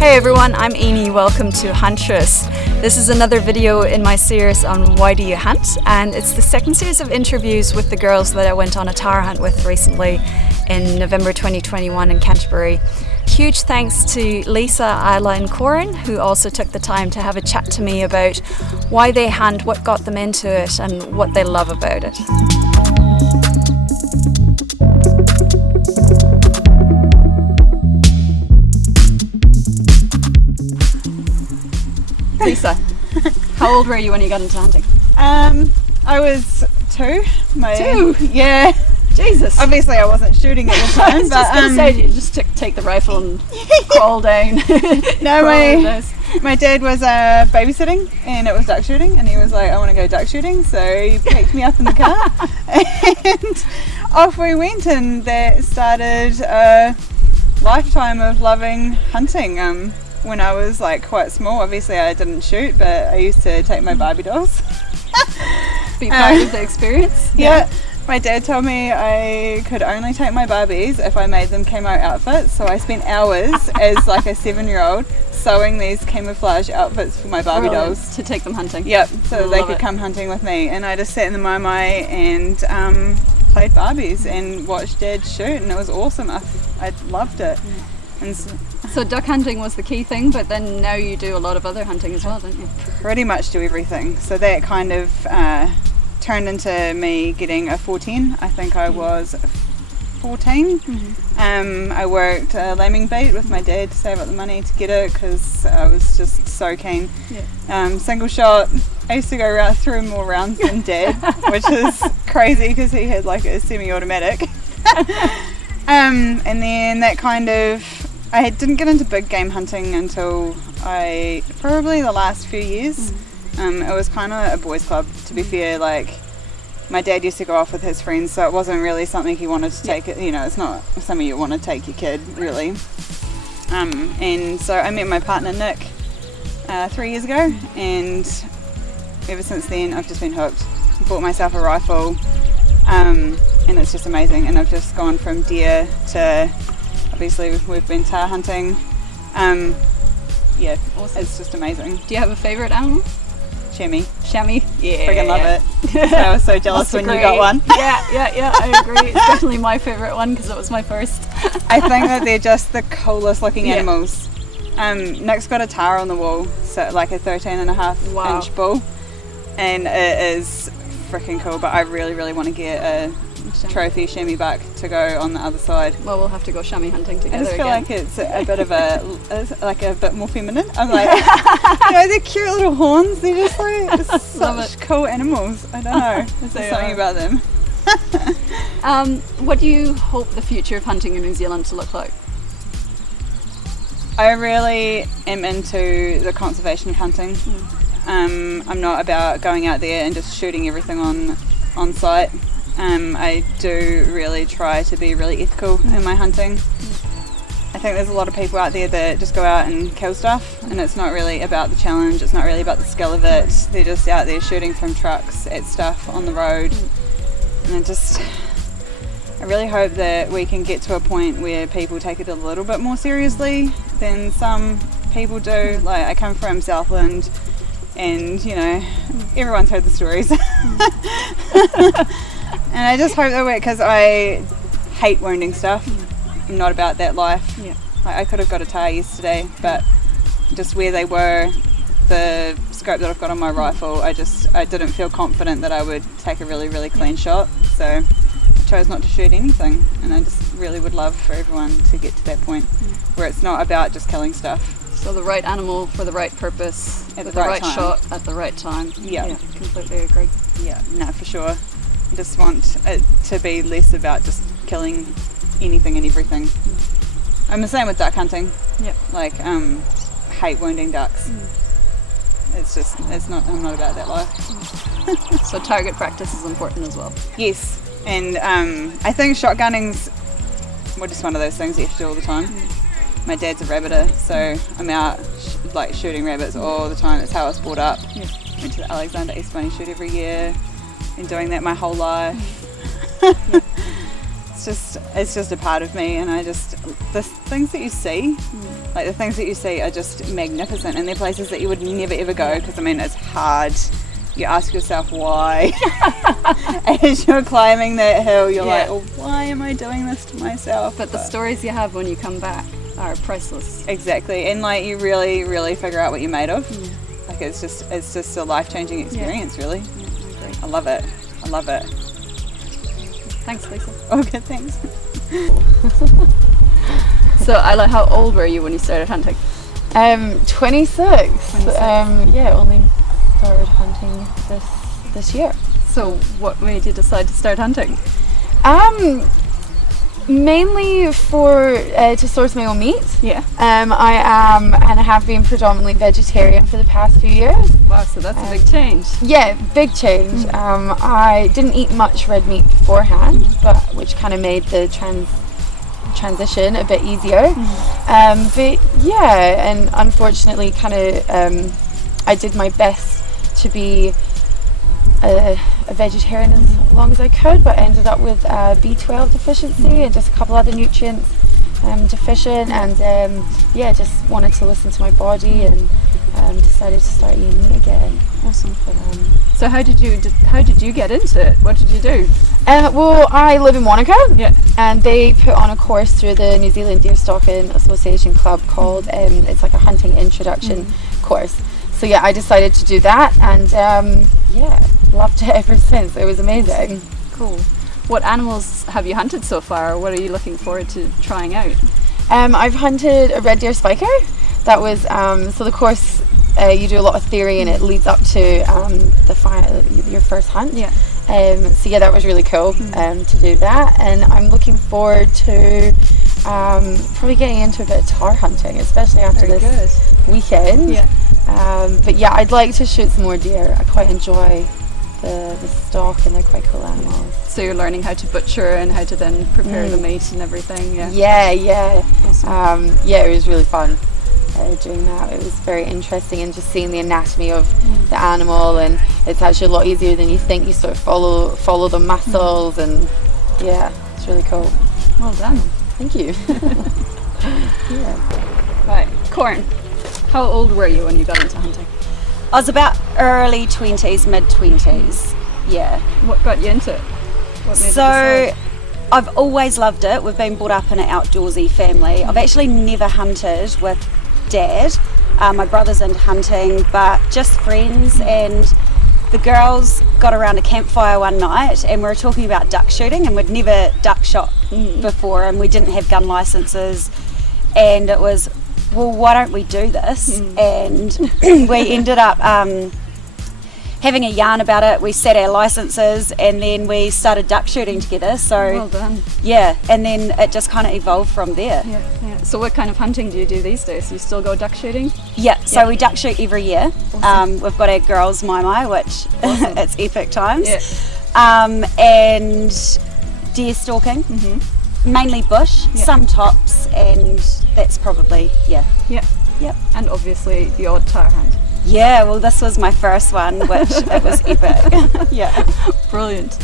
Hey everyone, I'm Amy. Welcome to Huntrez. This is another video in my series on Why Do You Hunt, and it's the second series of interviews with the girls that I went on a tahr hunt with recently in November 2021 in Canterbury. Huge thanks to Lisa, Isla and Koren, who also took the time to have a chat to me about why they hunt, what got them into it, and what they love about it. Lisa, how old were you when you got into hunting? I was two. Two? Yeah. Jesus. Obviously I wasn't shooting at the time. I was just going to say, you just take the rifle and crawl down. No, my dad was babysitting and it was duck shooting, and he was like, I want to go duck shooting, so he picked me up in the car and off we went, and that started a lifetime of loving hunting. When I was like quite small, obviously I didn't shoot, but I used to take my Barbie dolls. Be part of the experience. Yeah. My dad told me I could only take my Barbies if I made them camo outfits, so I spent hours as like a 7-year-old sewing these camouflage outfits for my Barbie dolls. To take them hunting. Yep, so they could come hunting with me, and I just sat in the mai and played Barbies and watched Dad shoot, and it was awesome. I loved it. And so duck hunting was the key thing, but then now you do a lot of other hunting as well, don't you? Pretty much do everything. So that kind of turned into me getting a 410. I think I was 14. Mm-hmm. I worked lambing bait with my dad to save up the money to get it, because I was just so keen. Yeah. Single shot. I used to go through more rounds than Dad, which is crazy because he had like a semi-automatic. And then that kind of, I didn't get into big game hunting until probably the last few years. It was kind of a boys club, to be fair. Like, my dad used to go off with his friends, so it wasn't really something he wanted to take. You know, it's not something you want to take your kid, really. And so I met my partner Nick 3 years ago, and ever since then I've just been hooked. Bought myself a rifle, and it's just amazing. And I've just gone from deer to, obviously we've been tahr hunting. Yeah, awesome. It's just amazing. Do you have a favourite animal? Chamois. Chamois? Yeah. Freaking love it. So I was so jealous when you got one. Yeah, I agree. It's definitely my favourite one because it was my first. I think that they're just the coolest looking animals. Nick's got a tahr on the wall, so like a 13.5 inch bull, and it is freaking cool, but I really want to get a trophy chamois buck to go on the other side. Well, we'll have to go chamois hunting together. I just feel again. like it's a bit of a bit more feminine. I'm like, they're cute little horns. They're just like such cool animals. I don't know. There's something about them. What do you hope the future of hunting in New Zealand to look like? I really am into the conservation of hunting. I'm not about going out there and just shooting everything on site. I do really try to be really ethical in my hunting. I think there's a lot of people out there that just go out and kill stuff, and it's not really about the challenge, it's not really about the skill of it. They're just out there shooting from trucks at stuff on the road. And I really hope that we can get to a point where people take it a little bit more seriously than some people do. Like, I come from Southland, and you know, everyone's heard the stories. And I just hope that because I hate wounding stuff. I'm not about that life. Yeah. Like, I could have got a tahr yesterday, but just where they were, the scope that I've got on my rifle, I didn't feel confident that I would take a really clean shot. So I chose not to shoot anything, and I just really would love for everyone to get to that point where it's not about just killing stuff. So the right animal for the right purpose, with the right shot at the right time. Yeah, completely agree. Yeah, no, for sure. I just want it to be less about just killing anything and everything. I'm the same with duck hunting. Yeah. Like, hate wounding ducks. I'm not about that life. So target practice is important as well. Yes, and I think shotgunning's just one of those things you have to do all the time. My dad's a rabbiter, so I'm out shooting rabbits all the time. That's how I was brought up. Yeah. Went to the Alexander East Bunny shoot every year. Been doing that my whole life. it's just a part of me, and the things that you see, like the things that you see are just magnificent, and they're places that you would never ever go, because I mean it's hard. You ask yourself why. As you're climbing that hill, you're like, oh, why am I doing this to myself? But the stories you have when you come back are priceless. Exactly, and like you really, really figure out what you're made of. Like it's just a life-changing experience, really. Yeah, I agree. I love it. I love it. Thanks, Lisa. Okay, thanks. So, Isla, how old were you when you started hunting? 26. Yeah, only started hunting this year. So, what made you decide to start hunting? Mainly for to source my own meat. Yeah. I am and have been predominantly vegetarian for the past few years. Wow, so that's a big change. Yeah, big change. I didn't eat much red meat beforehand, but which kind of made the transition a bit easier. But yeah, and unfortunately, kind of, I did my best to be a vegetarian as long as I could, but ended up with B12 deficiency and just a couple other nutrients deficient, and just wanted to listen to my body and decided to start eating meat again. Awesome. So how did you get into it? What did you do? Well, I live in Wanaka, and they put on a course through the New Zealand Deer Stalking Association Club called it's like a hunting introduction course. So yeah, I decided to do that, and loved it ever since. It was amazing. Cool. What animals have you hunted so far, or what are you looking forward to trying out? I've hunted a red deer spiker. That was so the course. You do a lot of theory, and it leads up to your first hunt. Yeah. So yeah, that was really cool to do that, and I'm looking forward to probably getting into a bit of tahr hunting, especially after this weekend. Yeah. But yeah, I'd like to shoot some more deer. I quite enjoy the stock, and they're quite cool animals. So you're learning how to butcher and how to then prepare the meat and everything. Yeah. Awesome. It was really fun doing that. It was very interesting, and just seeing the anatomy of the animal, and it's actually a lot easier than you think. You sort of follow the muscles, and yeah, it's really cool. Well done. Thank you. Yeah. Right, Koren, how old were you when you got into hunting? I was about early 20s, mid 20s. Yeah. What got you into it? What made you So decide? I've always loved it. We've been brought up in an outdoorsy family. I've actually never hunted with Dad. My brother's into hunting, but just friends, and the girls got around a campfire one night and we were talking about duck shooting, and we'd never duck shot before, and we didn't have gun licenses, and it was, well, why don't we do this? And we ended up having a yarn about it. We set our licenses, and then we started duck shooting together. So Well done. yeah, and then it just kind of evolved from there. Yeah. So what kind of hunting do you do these days? You still go duck shooting? Yeah, so we duck shoot every year. We've got our girls' mai, which it's epic times. Yeah. And deer stalking, mainly bush, some tops, and that's probably, Yeah. Yep. And obviously the odd tahr hunt. Yeah, well, this was my first one, which it was epic. Yeah. Brilliant.